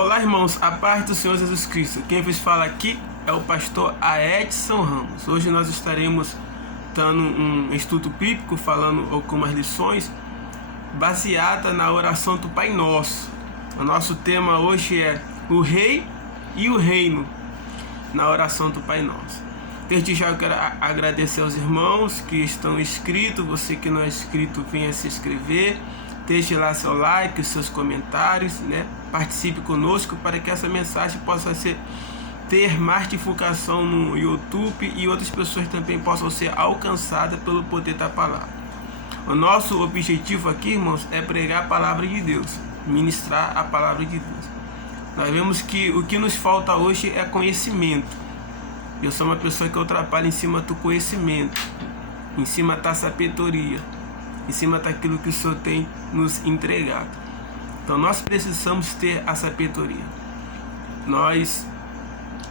Olá, irmãos, a paz do Senhor Jesus Cristo. Quem vos fala aqui é o pastor Aedson Ramos. Hoje nós estaremos dando um estudo bíblico, falando algumas lições baseada na oração do Pai Nosso. O nosso tema hoje é o Rei e o Reino, na oração do Pai Nosso. Desde já eu quero agradecer aos irmãos que estão inscritos. Você que não é inscrito, venha se inscrever. Deixe lá seu like, seus comentários, Participe conosco para que essa mensagem possa ter mais divulgação no YouTube e outras pessoas também possam ser alcançadas pelo poder da palavra. O nosso objetivo aqui, irmãos, é pregar a palavra de Deus, ministrar a palavra de Deus. Nós vemos que o que nos falta hoje é conhecimento. Eu sou uma pessoa que eu trabalho em cima do conhecimento, em cima da sabedoria, em cima daquilo que o Senhor tem nos entregado. Então nós precisamos ter a sabedoria. Nós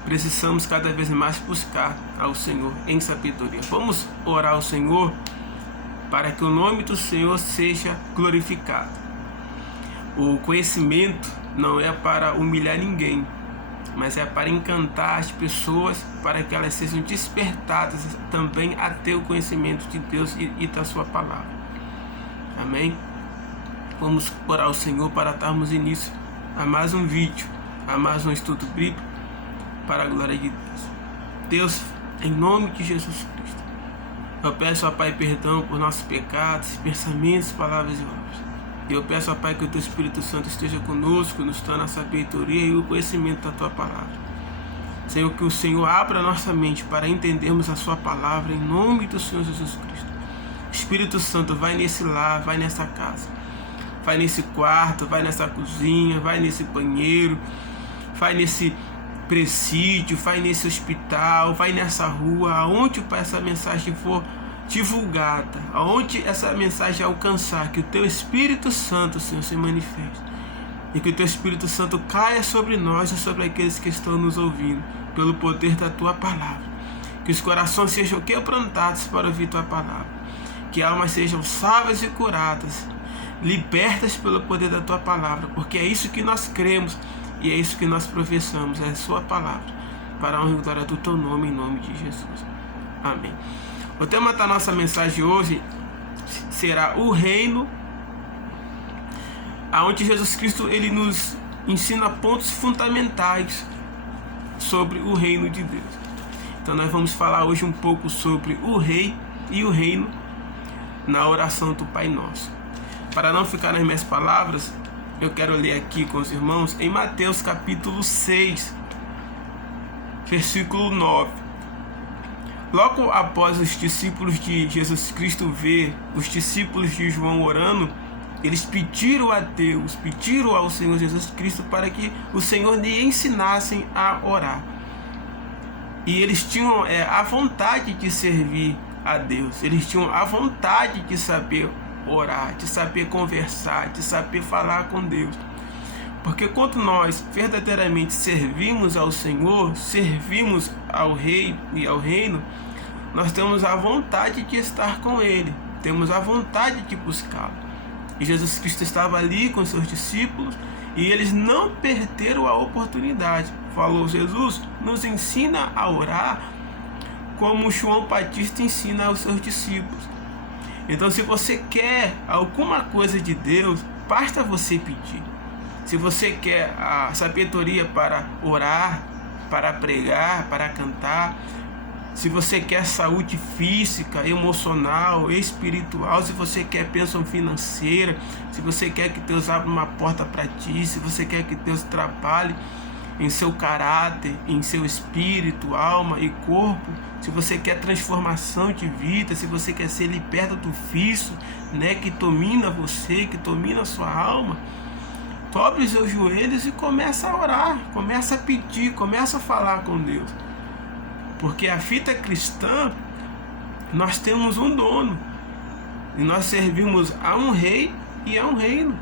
precisamos cada vez mais buscar ao Senhor em sabedoria. Vamos orar ao Senhor para que o nome do Senhor seja glorificado. O conhecimento não é para humilhar ninguém, mas é para encantar as pessoas, para que elas sejam despertadas também a ter o conhecimento de Deus e da sua palavra. Amém? Vamos orar ao Senhor para darmos início a mais um vídeo, a mais um estudo bíblico para a glória de Deus. Deus, em nome de Jesus Cristo, eu peço ao Pai perdão por nossos pecados, pensamentos, palavras e obras. Eu peço ao Pai que o Teu Espírito Santo esteja conosco, nos dando a sabedoria e o conhecimento da Tua palavra. Senhor, que o Senhor abra nossa mente para entendermos a Sua palavra em nome do Senhor Jesus Cristo. Espírito Santo, vai nesse lar, vai nessa casa, vai nesse quarto, vai nessa cozinha, vai nesse banheiro, vai nesse presídio, vai nesse hospital, vai nessa rua, aonde, Pai, essa mensagem for divulgada, aonde essa mensagem alcançar, que o Teu Espírito Santo, Senhor, se manifeste, e que o Teu Espírito Santo caia sobre nós e sobre aqueles que estão nos ouvindo, pelo poder da Tua palavra. Que os corações sejam quebrantados para ouvir Tua palavra, que almas sejam salvas e curadas, libertas pelo poder da Tua palavra, porque é isso que nós cremos e é isso que nós professamos, é a Sua palavra, para a honra e glória do Teu nome, em nome de Jesus. Amém. O tema da nossa mensagem hoje será o reino, aonde Jesus Cristo ele nos ensina pontos fundamentais sobre o reino de Deus. Então nós vamos falar hoje um pouco sobre o rei e o reino na oração do Pai Nosso. Para não ficar nas minhas palavras, eu quero ler aqui com os irmãos em Mateus capítulo 6, versículo 9. Logo após os discípulos de Jesus Cristo ver os discípulos de João orando, eles pediram a Deus, pediram ao Senhor Jesus Cristo para que o Senhor lhe ensinassem a orar. E eles tinham a vontade de servir a Deus, eles tinham a vontade de saber orar, de saber conversar, de saber falar com Deus. Porque quando nós verdadeiramente servimos ao Senhor, servimos ao Rei e ao Reino, nós temos a vontade de estar com Ele, temos a vontade de buscá-lo. E Jesus Cristo estava ali com seus discípulos e eles não perderam a oportunidade. Falou: Jesus, nos ensina a orar como João Batista ensina aos seus discípulos. Então, se você quer alguma coisa de Deus, basta você pedir. Se você quer a sabedoria para orar, para pregar, para cantar, se você quer saúde física, emocional, espiritual, se você quer bênção financeira, se você quer que Deus abra uma porta para ti, se você quer que Deus trabalhe em seu caráter, em seu espírito, alma e corpo, se você quer transformação de vida, se você quer ser liberto do vício, que domina você, que domina a sua alma, dobre os seus joelhos e começa a orar, começa a pedir, começa a falar com Deus. Porque a fita cristã, nós temos um dono, e nós servimos a um rei e a um reino.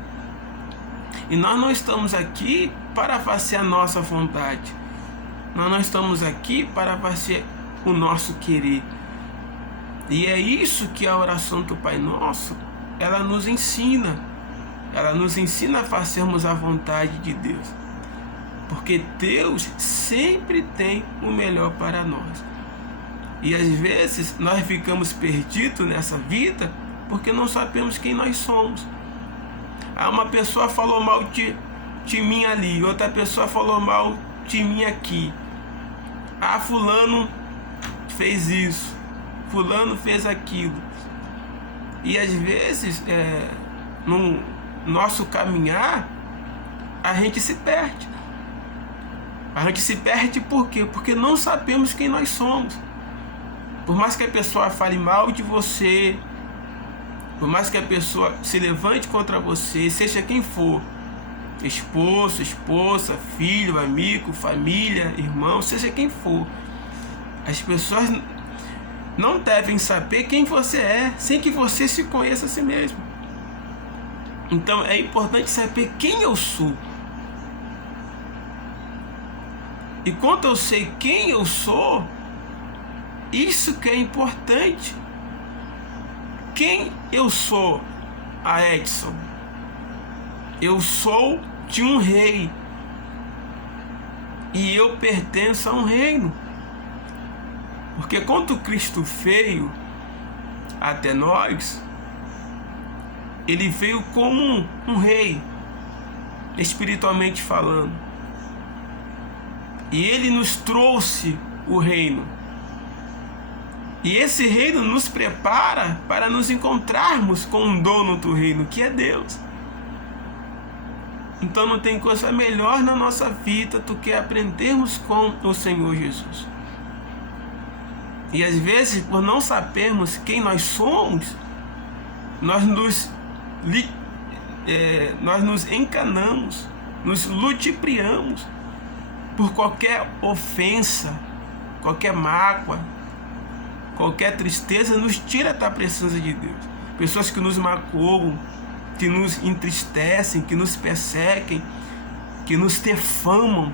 E nós não estamos aqui para fazer a nossa vontade. Nós não estamos aqui para fazer o nosso querer. E é isso que a oração do Pai Nosso, ela nos ensina. Ela nos ensina a fazermos a vontade de Deus. Porque Deus sempre tem o melhor para nós. E às vezes nós ficamos perdidos nessa vida porque não sabemos quem nós somos. Uma pessoa falou mal de mim ali, outra pessoa falou mal de mim aqui. Fulano fez isso, fulano fez aquilo. E às vezes no nosso caminhar a gente se perde. A gente se perde por quê? Porque não sabemos quem nós somos. Por mais que a pessoa fale mal de você, por mais que a pessoa se levante contra você, seja quem for, esposo, esposa, filho, amigo, família, irmão, seja quem for, as pessoas não devem saber quem você é, sem que você se conheça a si mesmo. Então é importante saber quem eu sou. E quando eu sei quem eu sou, isso que é importante. Quem eu sou, Edson? Eu sou de um rei. E eu pertenço a um reino. Porque quando Cristo veio até nós, ele veio como um rei, espiritualmente falando. E ele nos trouxe o reino. E esse reino nos prepara para nos encontrarmos com o dono do reino, que é Deus. Então não tem coisa melhor na nossa vida do que aprendermos com o Senhor Jesus. E às vezes, por não sabermos quem nós somos, nós nos enganamos, nos ludibriamos por qualquer ofensa, qualquer mágoa, qualquer tristeza, nos tira da presença de Deus. Pessoas que nos magoam, que nos entristecem, que nos perseguem, que nos defamam,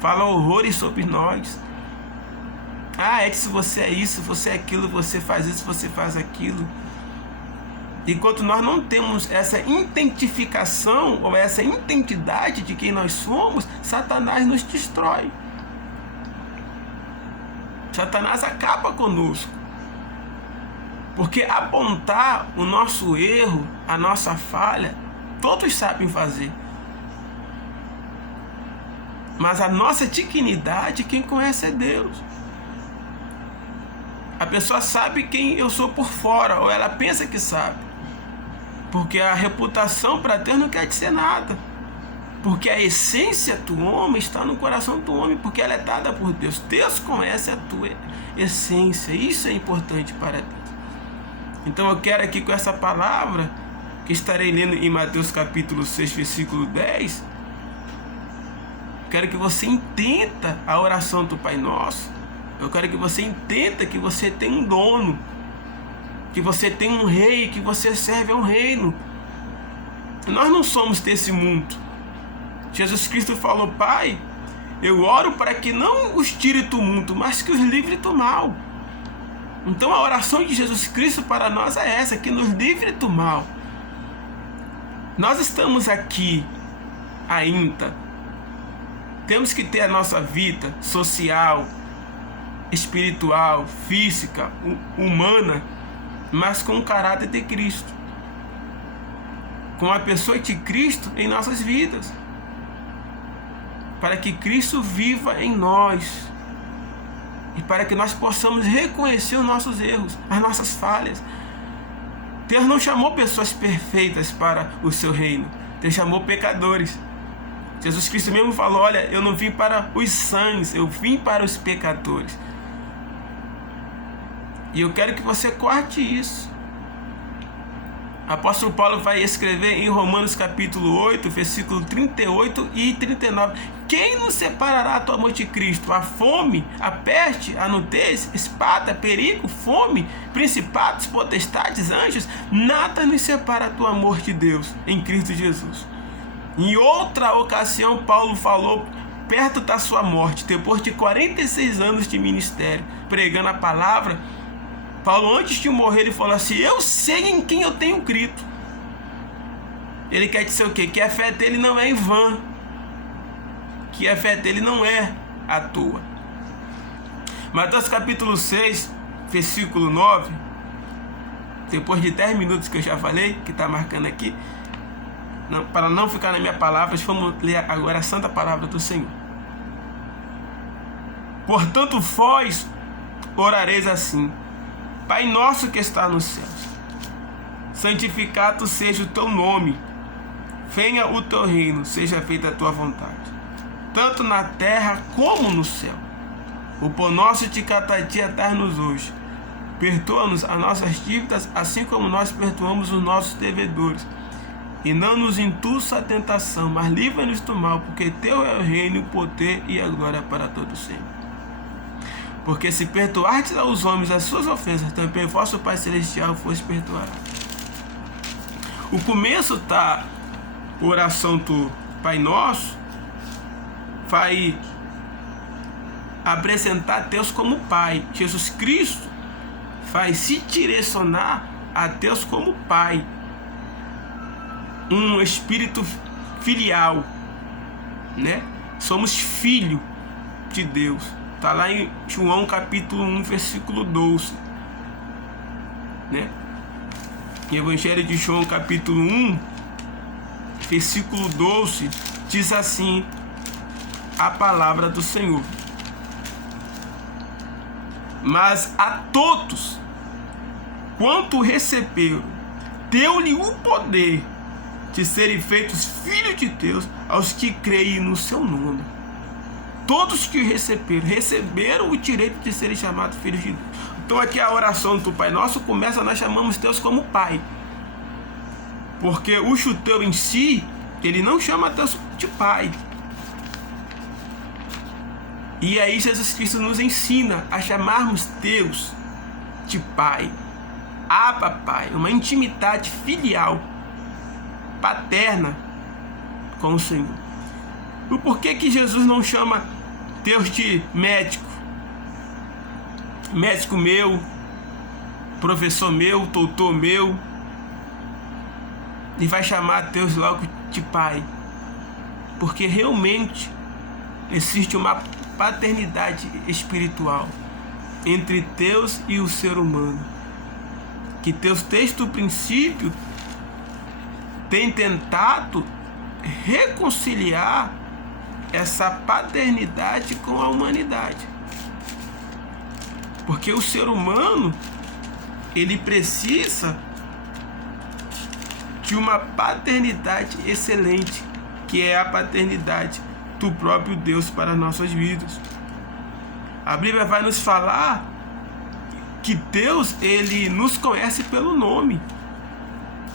falam horrores sobre nós. Se você é isso, você é aquilo, você faz isso, você faz aquilo. Enquanto nós não temos essa identificação ou essa identidade de quem nós somos, Satanás nos destrói. Satanás acaba conosco. Porque apontar o nosso erro, a nossa falha, todos sabem fazer. Mas a nossa dignidade, quem conhece é Deus. A pessoa sabe quem eu sou por fora, ou ela pensa que sabe. Porque a reputação para Deus não quer dizer nada. Porque a essência do homem está no coração do homem, porque ela é dada por Deus. Deus conhece a tua essência. Isso é importante para Deus. Então eu quero aqui com essa palavra, que estarei lendo em Mateus capítulo 6, versículo 10, quero que você entenda a oração do Pai Nosso. Eu quero que você entenda que você tem um dono, que você tem um rei, que você serve a um reino. Nós não somos desse mundo. Jesus Cristo falou: Pai, eu oro para que não os tire do mundo, mas que os livre do mal. Então a oração de Jesus Cristo para nós é essa, que nos livre do mal. Nós estamos aqui ainda. Temos que ter a nossa vida social, espiritual, física, humana, mas com o caráter de Cristo, com a pessoa de Cristo em nossas vidas, para que Cristo viva em nós e para que nós possamos reconhecer os nossos erros, as nossas falhas. Deus não chamou pessoas perfeitas para o seu reino, Deus chamou pecadores. Jesus Cristo mesmo falou: olha, eu não vim para os sãos, eu vim para os pecadores. E eu quero que você corte isso. Apóstolo Paulo vai escrever em Romanos capítulo 8, versículo 38 e 39. Quem nos separará do amor de Cristo? A fome, a peste, a nudez, espada, perigo, fome, principados, potestades, anjos? Nada nos separa do amor de Deus em Cristo Jesus. Em outra ocasião, Paulo falou perto da sua morte, depois de 46 anos de ministério, pregando a palavra. Paulo, antes de morrer, ele falou assim: eu sei em quem eu tenho crido. Ele quer dizer o quê? Que a fé dele não é em vão, que a fé dele não é à toa. Mateus capítulo 6, versículo 9, depois de 10 minutos que eu já falei, que está marcando aqui, para não ficar na minha palavra, vamos ler agora a santa palavra do Senhor. Portanto, vós orareis assim: Pai nosso que está nos céus, santificado seja o teu nome, venha o teu reino, seja feita a tua vontade, tanto na terra como no céu. O pão nosso de cada dia dá-nos hoje. Perdoa-nos as nossas dívidas, assim como nós perdoamos os nossos devedores. E não nos induz à tentação, mas livra-nos do mal, porque teu é o reino, o poder e a glória para todo sempre. Porque se perdoardes aos homens as suas ofensas, também vosso Pai Celestial vos perdoará. O começo da oração do Pai Nosso vai apresentar Deus como Pai. Jesus Cristo vai se direcionar a Deus como Pai. Um espírito filial, né? Somos filho de Deus. Está lá em João capítulo 1, versículo 12, né? Em Evangelho de João capítulo 1, versículo 12, diz assim a palavra do Senhor: Mas a todos quanto receberam, deu-lhe o poder de serem feitos filhos de Deus aos que creem no seu nome. Todos que receberam o direito de serem chamados filhos de Deus. Então aqui a oração do Pai Nosso começa, nós chamamos Deus como Pai. Porque o judeu em si, ele não chama Deus de Pai. E aí Jesus Cristo nos ensina a chamarmos Deus de Pai. Abba Pai, uma intimidade filial, paterna com o Senhor. E por que Jesus não chama Deus de médico? Médico meu, professor meu, doutor meu. E vai chamar Deus logo de Pai. Porque realmente existe uma paternidade espiritual entre Deus e o ser humano. Que Deus, desde o princípio, tem tentado reconciliar essa paternidade com a humanidade. Porque o ser humano, ele precisa de uma paternidade excelente, que é a paternidade do próprio Deus para nossas vidas. A Bíblia vai nos falar que Deus, ele nos conhece pelo nome.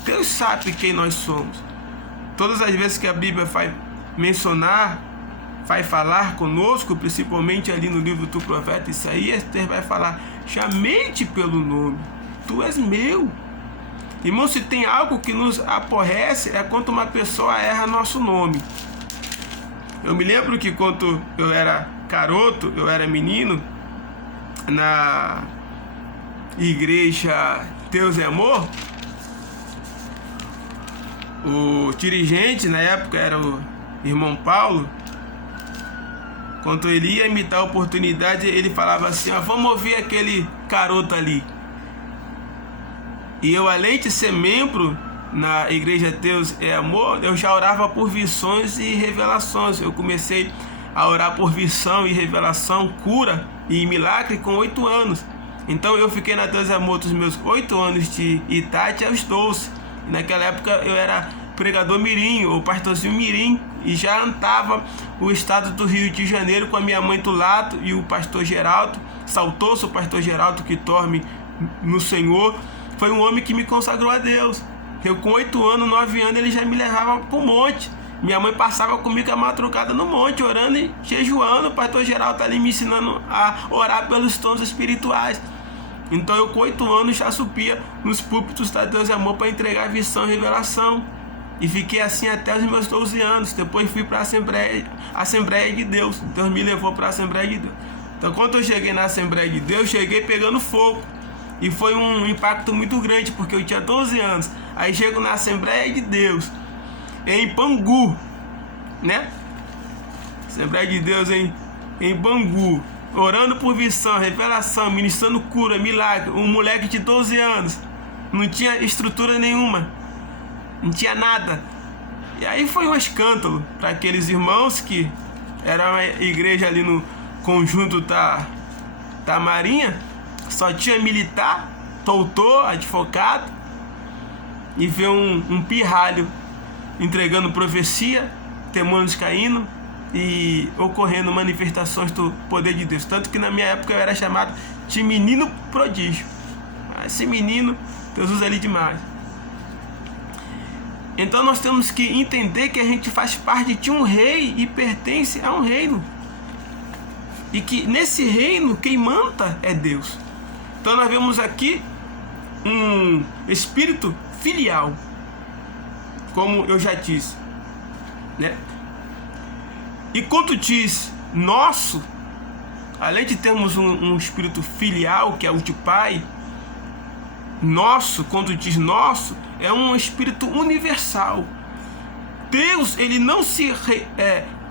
Deus sabe quem nós somos. Todas as vezes que a Bíblia vai mencionar, vai falar conosco, principalmente ali no livro do profeta Isaías, Deus vai falar: chamei-te pelo nome, tu és meu. Irmão, se tem algo que nos aborrece, é quando uma pessoa erra nosso nome. Eu me lembro que quando eu era garoto, eu era menino, na igreja Deus é Amor, o dirigente na época era o irmão Paulo. Quando ele ia me dar a oportunidade, ele falava assim: vamos ouvir aquele garoto ali. E eu, além de ser membro na igreja Deus é Amor, eu já orava por visões e revelações. Eu comecei a orar por visão e revelação, cura e milagre com 8 anos. Então eu fiquei na Deus é Amor dos meus 8 anos de idade aos 12. E naquela época eu era pregador mirim, ou pastorzinho mirim, e já andava o estado do Rio de Janeiro com a minha mãe do lado e o pastor Geraldo, saudoso pastor Geraldo, que dorme no Senhor. Foi um homem que me consagrou a Deus. Eu com 8 anos, 9 anos, ele já me levava para o monte. Minha mãe passava comigo a madrugada no monte, orando e jejuando. O pastor Geraldo está ali me ensinando a orar pelos tons espirituais. Então eu com 8 anos já subia nos púlpitos da Deus é Amor para entregar visão e revelação. E fiquei assim até os meus 12 anos. Depois fui para a Assembleia de Deus. Deus me levou para a Assembleia de Deus. Então quando eu cheguei na Assembleia de Deus, cheguei pegando fogo. E foi um impacto muito grande, porque eu tinha 12 anos. Aí chego na Assembleia de Deus, em Bangu, né? Assembleia de Deus em Bangu, orando por visão, revelação, ministrando cura, milagre. Um moleque de 12 anos, não tinha estrutura nenhuma, não tinha nada. E aí foi um escândalo para aqueles irmãos que era uma igreja ali no conjunto da Marinha, só tinha militar, doutor, advogado, e vê um pirralho entregando profecia, demônios caindo e ocorrendo manifestações do poder de Deus. Tanto que na minha época eu era chamado de menino prodígio. Esse menino, Deus usa ele demais. Então nós temos que entender que a gente faz parte de um rei e pertence a um reino. E que nesse reino quem manda é Deus. Então nós vemos aqui um espírito filial, como eu já disse, né? E quando diz nosso, além de termos um espírito filial, que é o de pai, nosso, quando diz nosso, é um espírito universal. Deus, ele não se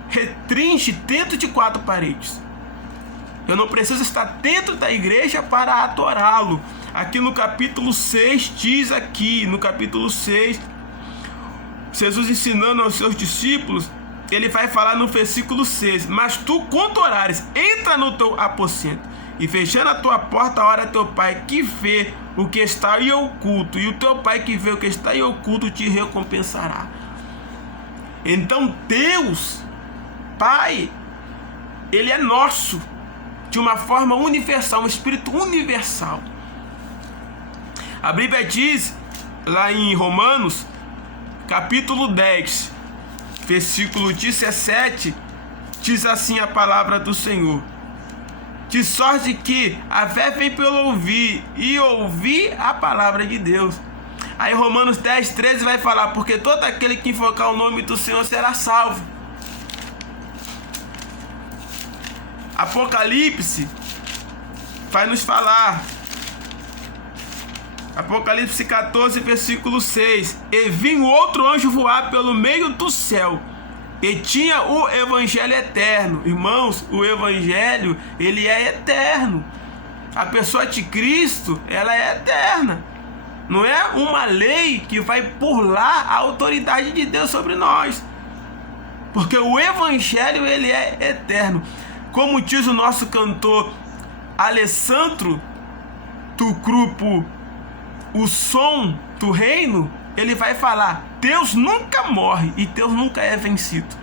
restringe dentro de quatro paredes. Eu não preciso estar dentro da igreja para adorá-lo. Aqui no capítulo 6 diz aqui, no capítulo 6, Jesus ensinando aos seus discípulos, ele vai falar no versículo 6, mas tu, quando orares, entra no teu aposento, e fechando a tua porta, ora a teu pai que vê o que está em oculto, e o teu pai que vê o que está em oculto te recompensará. Então Deus, Pai, ele é nosso, de uma forma universal, um espírito universal. A Bíblia diz, lá em Romanos, capítulo 10, versículo 17, diz assim a palavra do Senhor: de sorte que a fé vem pelo ouvir, e ouvir a palavra de Deus. Aí Romanos 10, 13 vai falar: porque todo aquele que invocar o nome do Senhor será salvo. Apocalipse vai nos falar, Apocalipse 14, versículo 6: e vi um outro anjo voar pelo meio do céu, e tinha o evangelho eterno. Irmãos, o evangelho, ele é eterno. A pessoa de Cristo, ela é eterna. Não é uma lei que vai burlar a autoridade de Deus sobre nós, porque o evangelho, ele é eterno. Como diz o nosso cantor Alessandro, do grupo O Som do Reino, ele vai falar: Deus nunca morre e Deus nunca é vencido.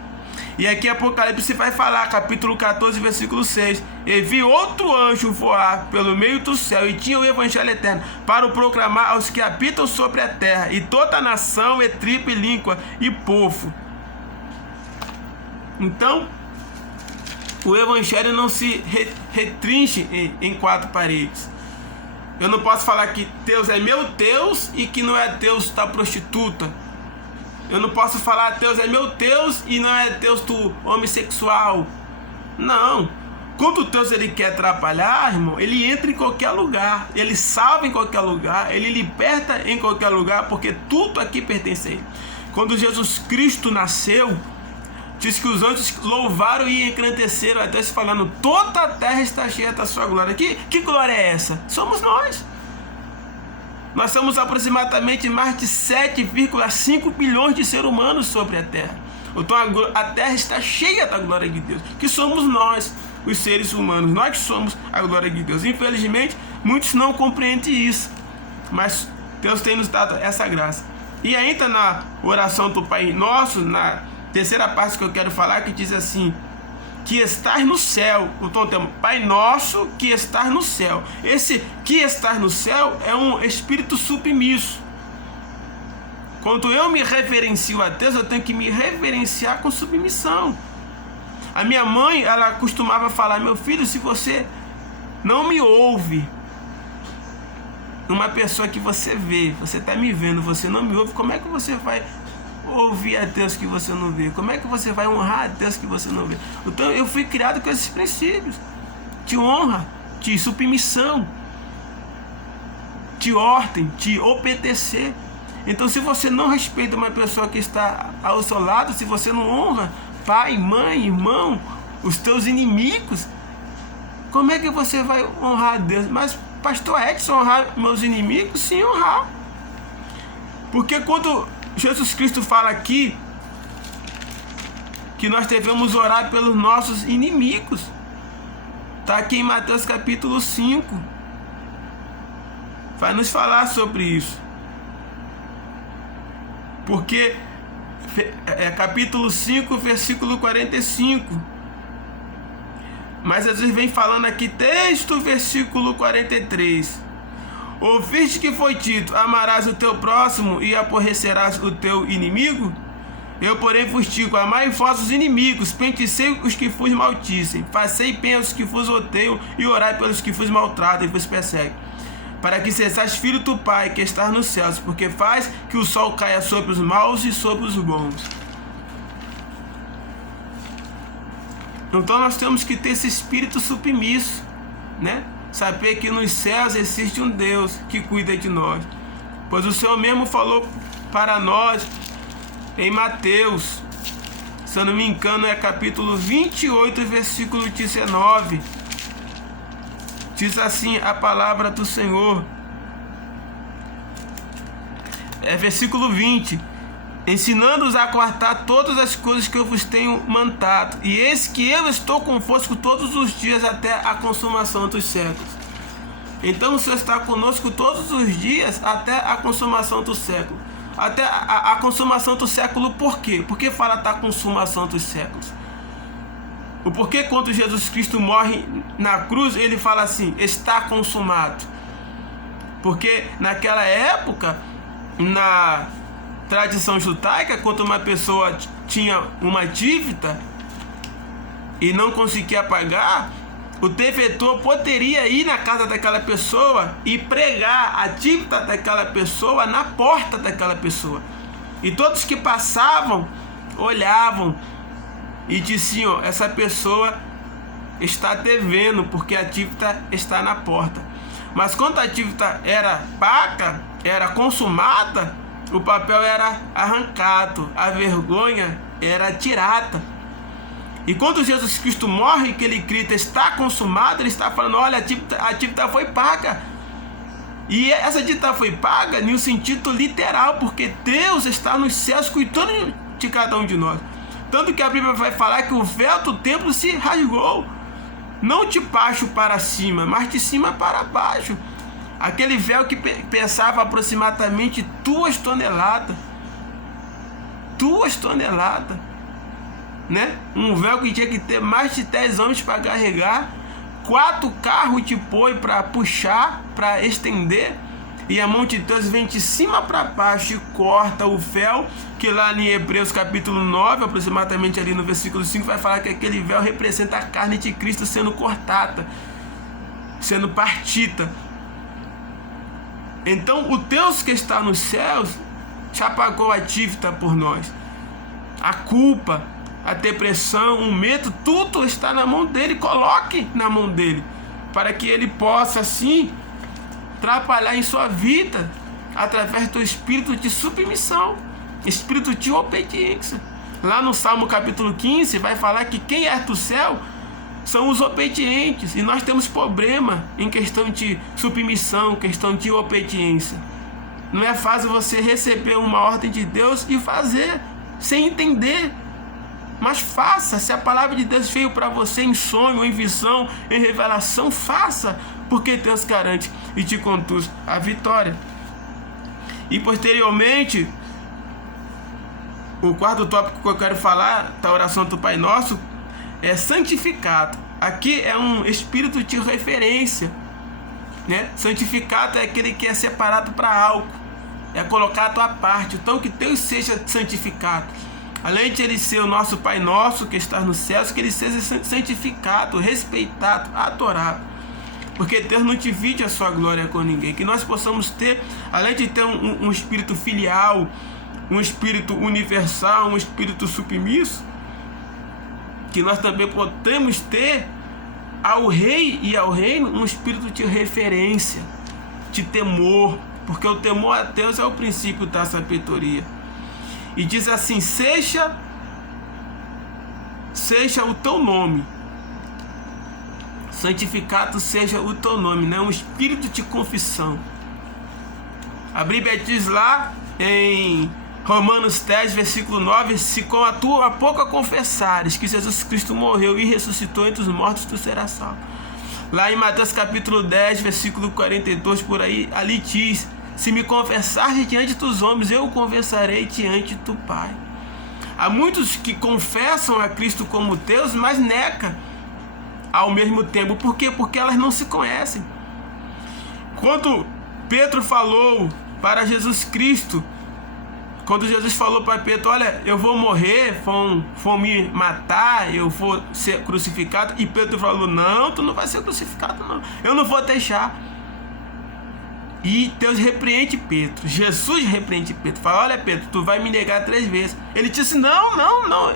E aqui Apocalipse vai falar, capítulo 14, versículo 6: e vi outro anjo voar pelo meio do céu, e tinha o evangelho eterno para o proclamar aos que habitam sobre a terra, e toda nação, e tribo, e língua, e povo. Então, o evangelho não se restringe em quatro paredes. Eu não posso falar que Deus é meu Deus e que não é Deus da prostituta. Eu não posso falar Deus é meu Deus e não é Deus do homossexual. Não. Quando Deus, ele quer atrapalhar, irmão, ele entra em qualquer lugar, ele salva em qualquer lugar, ele liberta em qualquer lugar, porque tudo aqui pertence a ele. Quando Jesus Cristo nasceu, diz que os anjos louvaram e engrandeceram a Deus, falando: toda a terra está cheia da sua glória. Que glória é essa? Somos nós. Nós somos aproximadamente mais de 7,5 bilhões de seres humanos sobre a terra. Então a terra está cheia da glória de Deus, que somos nós, os seres humanos. Nós somos a glória de Deus. Infelizmente, muitos não compreendem isso, mas Deus tem nos dado essa graça. E ainda na oração do Pai Nosso, na terceira parte que eu quero falar, que diz assim: que estás no céu. Então temos Pai Nosso que estás no céu. Esse que estás no céu é um espírito submisso. Quando eu me reverencio a Deus, eu tenho que me reverenciar com submissão. A minha mãe, ela costumava falar: meu filho, se você não me ouve, uma pessoa que você vê, você está me vendo, você não me ouve, como é que você vai ouvir a Deus que você não vê? Como é que você vai honrar a Deus que você não vê? Então eu fui criado com esses princípios de honra, de submissão, de ordem, de obedecer. Então, se você não respeita uma pessoa que está ao seu lado, se você não honra pai, mãe, irmão, os teus inimigos, como é que você vai honrar a Deus? Mas, pastor Edson, honrar meus inimigos? Sim, honrar. Porque quando Jesus Cristo fala aqui que nós devemos orar pelos nossos inimigos, está aqui em Mateus capítulo 5, vai nos falar sobre isso. Porque capítulo 5, versículo 45. Mas Jesus vem falando aqui, texto, versículo 43. Ouviste que foi dito, amarás o teu próximo e aborrecerás o teu inimigo? Eu, porém, vos digo, amai vossos inimigos, bendizei os que vos maldizem, fazei bem aos que vos odeiam e orai pelos que vos maltratam e vos perseguem, para que sejais filho do Pai que está nos céus, porque faz que o sol caia sobre os maus e sobre os bons. Então nós temos que ter esse espírito submisso, né? Saber que nos céus existe um Deus que cuida de nós, pois o Senhor mesmo falou para nós em Mateus, se eu não me engano é capítulo 28, versículo 19. Diz assim a palavra do Senhor, versículo 20: ensinando-os a guardar todas as coisas que eu vos tenho mandado, e eis que eu estou convosco todos os dias até a consumação dos séculos. Então o Senhor está conosco todos os dias até a consumação do século. Até a consumação do século, por quê? Por que fala até a consumação dos séculos? O porquê quando Jesus Cristo morre na cruz, ele fala assim, está consumado. Porque naquela época, na tradição judaica, quando uma pessoa tinha uma dívida e não conseguia pagar, o devedor poderia ir na casa daquela pessoa e pregar a dívida daquela pessoa na porta daquela pessoa. E todos que passavam, olhavam e diziam, essa pessoa está devendo, porque a dívida está na porta. Mas quando a dívida era paga, era consumada, o papel era arrancado, a vergonha era tirada. E quando Jesus Cristo morre, que ele grita, está consumado, ele está falando, olha, a dívida foi paga. E essa dívida foi paga em um sentido literal, porque Deus está nos céus cuidando de cada um de nós. Tanto que a Bíblia vai falar que o véu do templo se rasgou, não de baixo para cima, mas de cima para baixo. Aquele véu que pesava aproximadamente 2 toneladas. 2 toneladas. Né? Um véu que tinha que ter mais de 10 homens para carregar, 4 carros de boi para puxar, para estender, e a mão de Deus vem de cima para baixo e corta o véu, que lá em Hebreus capítulo 9, aproximadamente ali no versículo 5, vai falar que aquele véu representa a carne de Cristo sendo cortada, sendo partida. Então o Deus que está nos céus já pagou a dívida por nós. A culpa, a depressão, o medo, tudo está na mão dele. Coloque na mão dele, para que ele possa assim trabalhar em sua vida através do espírito de submissão, espírito de obediência. Lá no Salmo capítulo 15 vai falar que quem é do céu são os obedientes, e nós temos problema em questão de submissão, questão de obediência. Não é fácil você receber uma ordem de Deus e fazer sem entender. Mas faça, se a palavra de Deus veio para você em sonho, em visão, em revelação, faça, porque Deus garante e te conduz à vitória. E posteriormente, o quarto tópico que eu quero falar da oração do Pai Nosso é santificado. Aqui é um espírito de referência, né? Santificado é aquele que é separado para algo, é colocado à parte. Então que Deus seja santificado. Além de ele ser o nosso Pai Nosso que está nos céus, que ele seja santificado, respeitado, adorado. Porque Deus não divide a sua glória com ninguém. Que nós possamos ter, além de ter um espírito filial, um espírito universal, um espírito submisso, que nós também podemos ter ao rei e ao reino um espírito de referência, de temor. Porque o temor a Deus é o princípio da sabedoria. E diz assim, seja seja o teu nome. Santificado seja o teu nome, né? Um espírito de confissão. A Bíblia diz lá em Romanos 10, versículo 9: se com a tua boca confessares que Jesus Cristo morreu e ressuscitou entre os mortos, tu serás salvo. Lá em Mateus capítulo 10, versículo 42, por aí, ali diz: se me confessares diante dos homens, eu o confessarei diante do Pai. Há muitos que confessam a Cristo como Deus, mas negam ao mesmo tempo. Por quê? Porque elas não se conhecem. Quando Pedro falou para Jesus Cristo, quando Jesus falou para Pedro: olha, eu vou morrer, vão me matar, eu vou ser crucificado. E Pedro falou: não, tu não vai ser crucificado não, eu não vou deixar. E Deus repreende Pedro, Jesus repreende Pedro, fala: olha Pedro, tu vai me negar 3 vezes. Ele disse: não,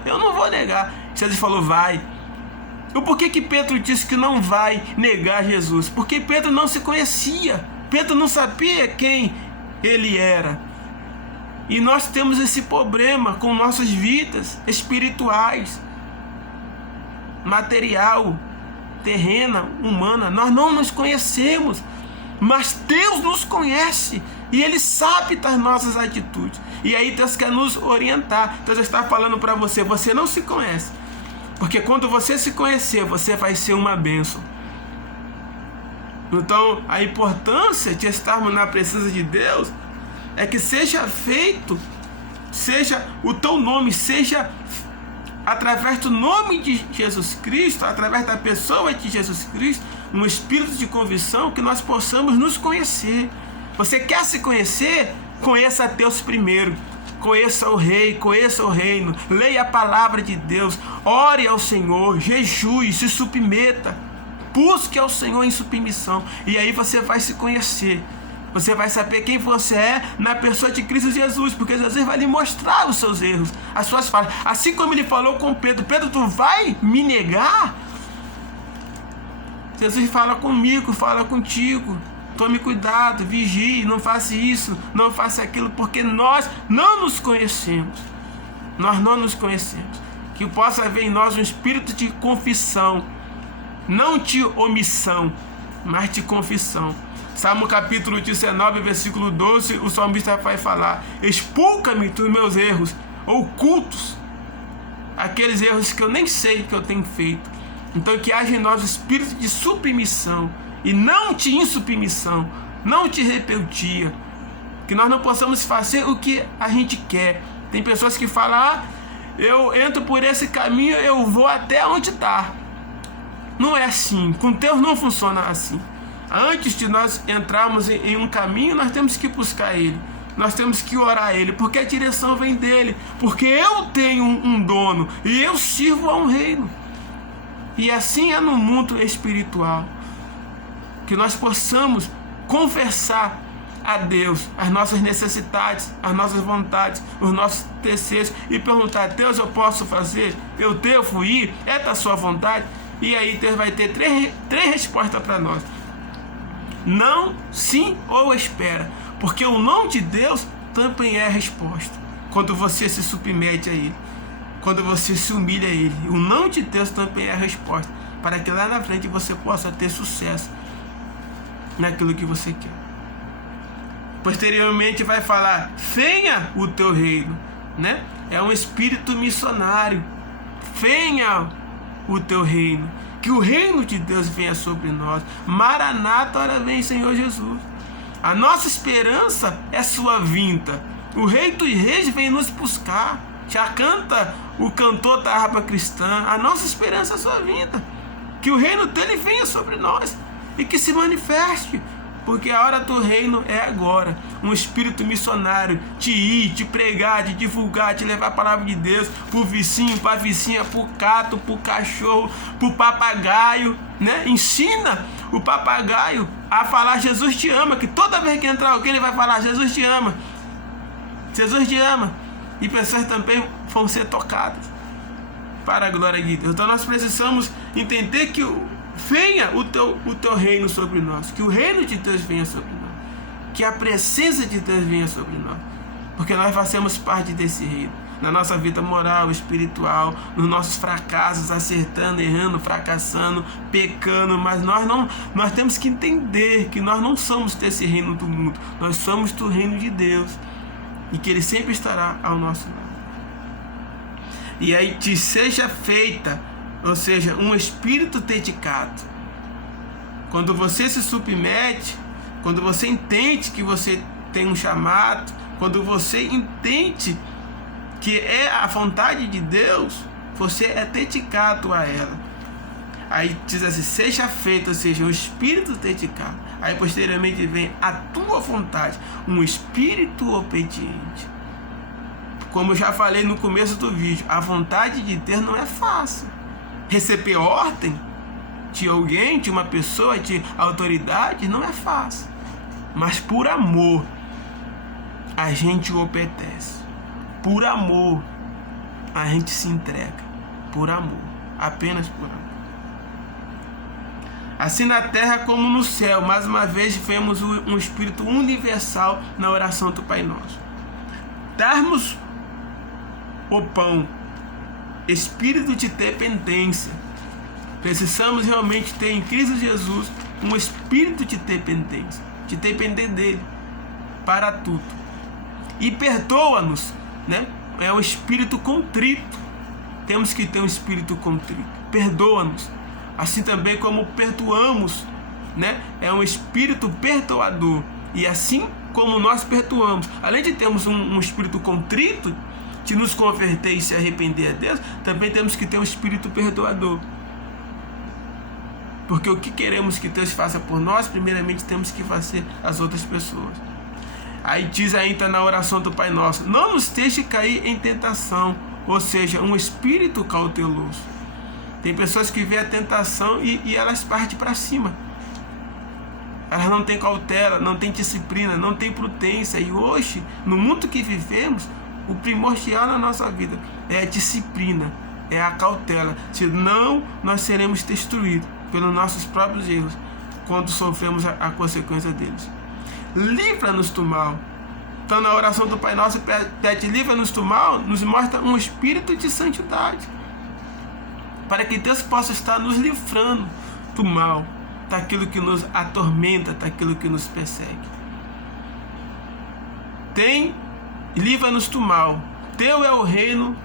eu não vou negar. Jesus falou: vai. E por que Pedro disse que não vai negar Jesus? Porque Pedro não se conhecia, Pedro não sabia quem ele era. E nós temos esse problema com nossas vidas espirituais, material, terrena, humana. Nós não nos conhecemos, mas Deus nos conhece e Ele sabe das nossas atitudes. E aí Deus quer nos orientar. Deus está falando para você: você não se conhece, porque quando você se conhecer, você vai ser uma bênção. Então, a importância de estarmos na presença de Deus é que seja feito, seja o teu nome, seja através do nome de Jesus Cristo, através da pessoa de Jesus Cristo, um espírito de convicção, que nós possamos nos conhecer. Você quer se conhecer? Conheça a Deus primeiro. Conheça o Rei, conheça o reino, leia a palavra de Deus, ore ao Senhor, jejue, se submeta, busque ao Senhor em submissão, e aí você vai se conhecer. Você vai saber quem você é na pessoa de Cristo Jesus, porque Jesus vai lhe mostrar os seus erros, as suas falhas. Assim como ele falou com Pedro: Pedro, tu vai me negar? Jesus fala comigo, fala contigo. Tome cuidado, vigie, não faça isso, não faça aquilo, porque nós não nos conhecemos. Nós não nos conhecemos. Que possa haver em nós um espírito de confissão, não de omissão, mas de confissão. Salmo capítulo 19, versículo 12, o salmista vai falar: expulca-me dos meus erros ocultos, aqueles erros que eu nem sei que eu tenho feito. Então que haja em nós o espírito de submissão e não de insubmissão, não de rebeldia, que nós não possamos fazer o que a gente quer. Tem pessoas que falam: eu entro por esse caminho, eu vou até onde está. Não é assim, com Deus não funciona assim. Antes de nós entrarmos em um caminho, nós temos que buscar Ele, nós temos que orar a Ele, porque a direção vem dEle, porque eu tenho um dono e eu sirvo a um reino. E assim é no mundo espiritual, que nós possamos conversar a Deus as nossas necessidades, as nossas vontades, os nossos desejos, e perguntar: Deus, eu posso fazer? Eu devo ir? É da sua vontade? E aí Deus vai ter três respostas para nós: não, sim ou espera. Porque o não de Deus também é a resposta. Quando você se submete a Ele, quando você se humilha a Ele, o não de Deus também é a resposta, para que lá na frente você possa ter sucesso naquilo que você quer. Posteriormente vai falar: venha o teu reino, né? É um espírito missionário. Venha o teu reino, que o reino de Deus venha sobre nós. Maranata, ora vem Senhor Jesus. A nossa esperança é sua vinda. O Rei dos Reis vem nos buscar. Já canta o cantor da harpa cristã. A nossa esperança é sua vinda, que o reino dele venha sobre nós e que se manifeste, porque a hora do reino é agora. Um espírito missionário de ir, de pregar, de divulgar, de levar a palavra de Deus pro vizinho, pra vizinha, pro gato, pro cachorro, pro papagaio, né? Ensina o papagaio a falar Jesus te ama, que toda vez que entrar alguém ele vai falar: Jesus te ama, Jesus te ama. E pessoas também vão ser tocadas para a glória de Deus. Então nós precisamos entender que venha o teu reino sobre nós, que o reino de Deus venha sobre nós, que a presença de Deus venha sobre nós, porque nós fazemos parte desse reino. na nossa vida moral, espiritual, nos nossos fracassos, acertando, errando, fracassando, pecando, mas nós temos que entender que nós não somos desse reino do mundo, nós somos do reino de Deus e que Ele sempre estará ao nosso lado. E aí te seja feita, ou seja, um espírito dedicado. Quando você se submete, quando você entende que você tem um chamado, quando você entende que é a vontade de Deus, você é dedicado a ela. Aí diz assim, seja feito, ou seja, um espírito dedicado. Aí posteriormente vem a tua vontade, um espírito obediente. Como eu já falei no começo do vídeo, a vontade de Deus não é fácil. Receber ordem de alguém, de uma pessoa, de autoridade, não é fácil. Mas por amor, a gente obedece. Por amor, a gente se entrega. Por amor, apenas por amor. Assim na terra como no céu, mais uma vez vemos um espírito universal na oração do Pai Nosso. Darmos o pão, espírito de dependência. Precisamos realmente ter em Cristo Jesus um espírito de dependência, de depender dele para tudo. E perdoa-nos, né? É um espírito contrito. Temos que ter um espírito contrito. Perdoa-nos. Assim também como perdoamos, né? É um espírito perdoador. E assim como nós perdoamos, além de termos um espírito contrito, de nos converter e se arrepender a Deus, também temos que ter um espírito perdoador. Porque o que queremos que Deus faça por nós, primeiramente temos que fazer às outras pessoas. Aí diz ainda na oração do Pai Nosso, não nos deixe cair em tentação, ou seja, um espírito cauteloso. Tem pessoas que vê a tentação e elas partem para cima. Elas não têm cautela, não têm disciplina, não têm prudência. E hoje, no mundo que vivemos, o primordial na nossa vida é a disciplina, é a cautela. Senão, nós seremos destruídos pelos nossos próprios erros, quando sofremos a consequência deles. Livra-nos do mal. Então, na oração do Pai Nosso, pede livra-nos do mal, nos mostra um espírito de santidade, para que Deus possa estar nos livrando do mal, daquilo que nos atormenta, daquilo que nos persegue. Livra-nos do mal. Teu é o reino,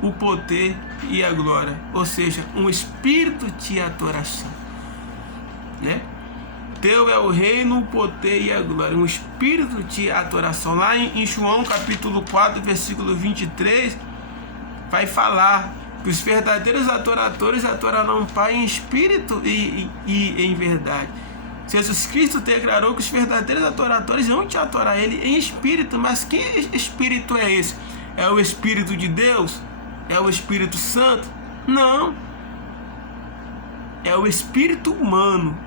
o poder e a glória. Ou seja, um espírito de adoração, né? Teu é o reino, o poder e a glória. Um espírito de adoração. Lá em João capítulo 4, versículo 23, vai falar que os verdadeiros adoradores adorarão o Pai em espírito e em verdade. Jesus Cristo declarou que os verdadeiros adoradores vão te adorar Ele em espírito. Mas que espírito é esse? É o Espírito de Deus? É o Espírito Santo? Não. É o espírito humano.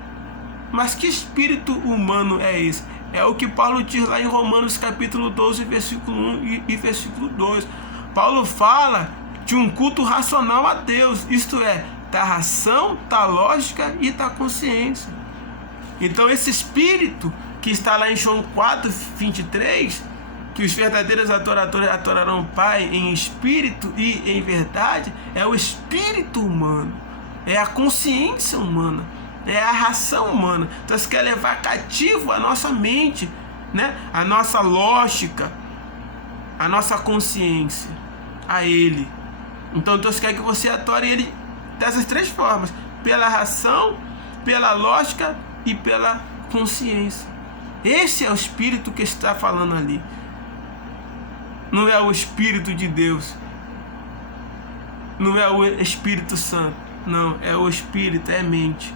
Mas que espírito humano é esse? É o que Paulo diz lá em Romanos capítulo 12, versículo 1 e versículo 2. Paulo fala de um culto racional a Deus, isto é, da razão, da lógica e da consciência. Então esse espírito que está lá em João 4, 23, que os verdadeiros adoradores adorarão o Pai em espírito e em verdade, é o espírito humano, é a consciência humana, é a razão humana. Então você quer levar cativo a nossa mente, né? A nossa lógica, a nossa consciência a Ele. Então Deus quer que você adore Ele dessas três formas: pela razão, pela lógica e pela consciência. Esse é o Espírito que está falando ali. Não é o Espírito de Deus, não é o Espírito Santo, não, é o Espírito, é a mente.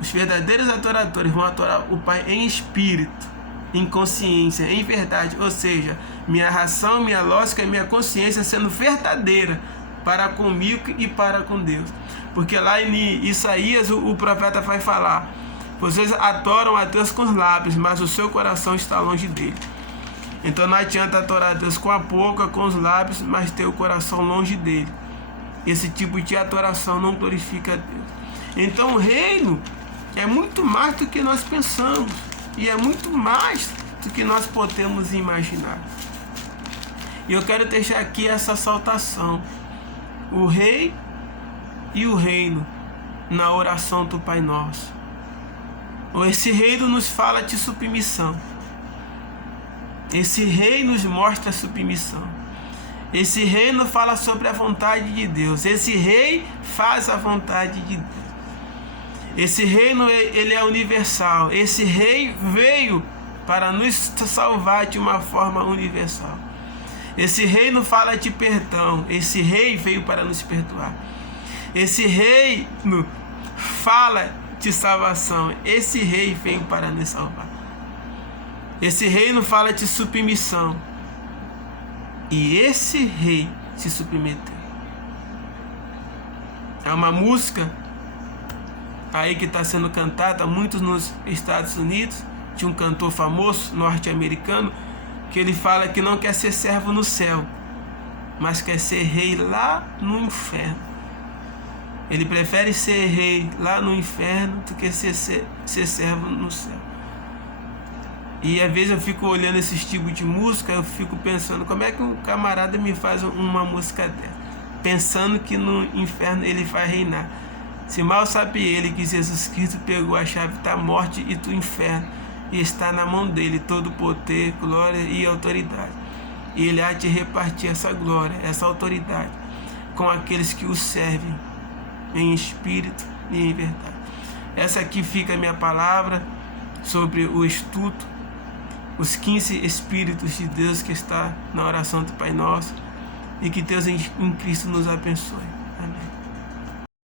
Os verdadeiros adoradores vão adorar o Pai em espírito, em consciência, em verdade. Ou seja, minha razão, minha lógica e minha consciência sendo verdadeira para comigo e para com Deus. Porque lá em Isaías o profeta vai falar: vocês adoram a Deus com os lábios, mas o seu coração está longe dele. Então não adianta adorar a Deus com a boca, com os lábios, mas ter o coração longe dele. Esse tipo de adoração não glorifica a Deus. Então o reino é muito mais do que nós pensamos, e é muito mais do que nós podemos imaginar. E eu quero deixar aqui essa saltação: o rei e o reino na oração do Pai Nosso. Esse reino nos fala de submissão. Esse rei nos mostra submissão. Esse reino fala sobre a vontade de Deus. Esse rei faz a vontade de Deus. Esse reino, ele é universal. Esse rei veio para nos salvar de uma forma universal. Esse reino fala de perdão. Esse rei veio para nos perdoar. Esse reino fala de salvação. Esse rei veio para nos salvar. Esse reino fala de submissão. E esse rei se submeteu. É uma música aí que está sendo cantada muitos nos Estados Unidos, de um cantor famoso norte-americano, que ele fala que não quer ser servo no céu, mas quer ser rei lá no inferno. Ele prefere ser rei lá no inferno do que ser servo no céu. E às vezes eu fico olhando esse tipo de música, eu fico pensando, como é que um camarada me faz uma música dessa? Pensando que no inferno ele vai reinar. Se mal sabe ele que Jesus Cristo pegou a chave da morte e do inferno, e está na mão dele todo o poder, glória e autoridade. E ele há de repartir essa glória, essa autoridade, com aqueles que o servem em espírito e em verdade. Essa aqui fica a minha palavra sobre o estudo, os 15 Espíritos de Deus que está na oração do Pai Nosso, e que Deus em Cristo nos abençoe.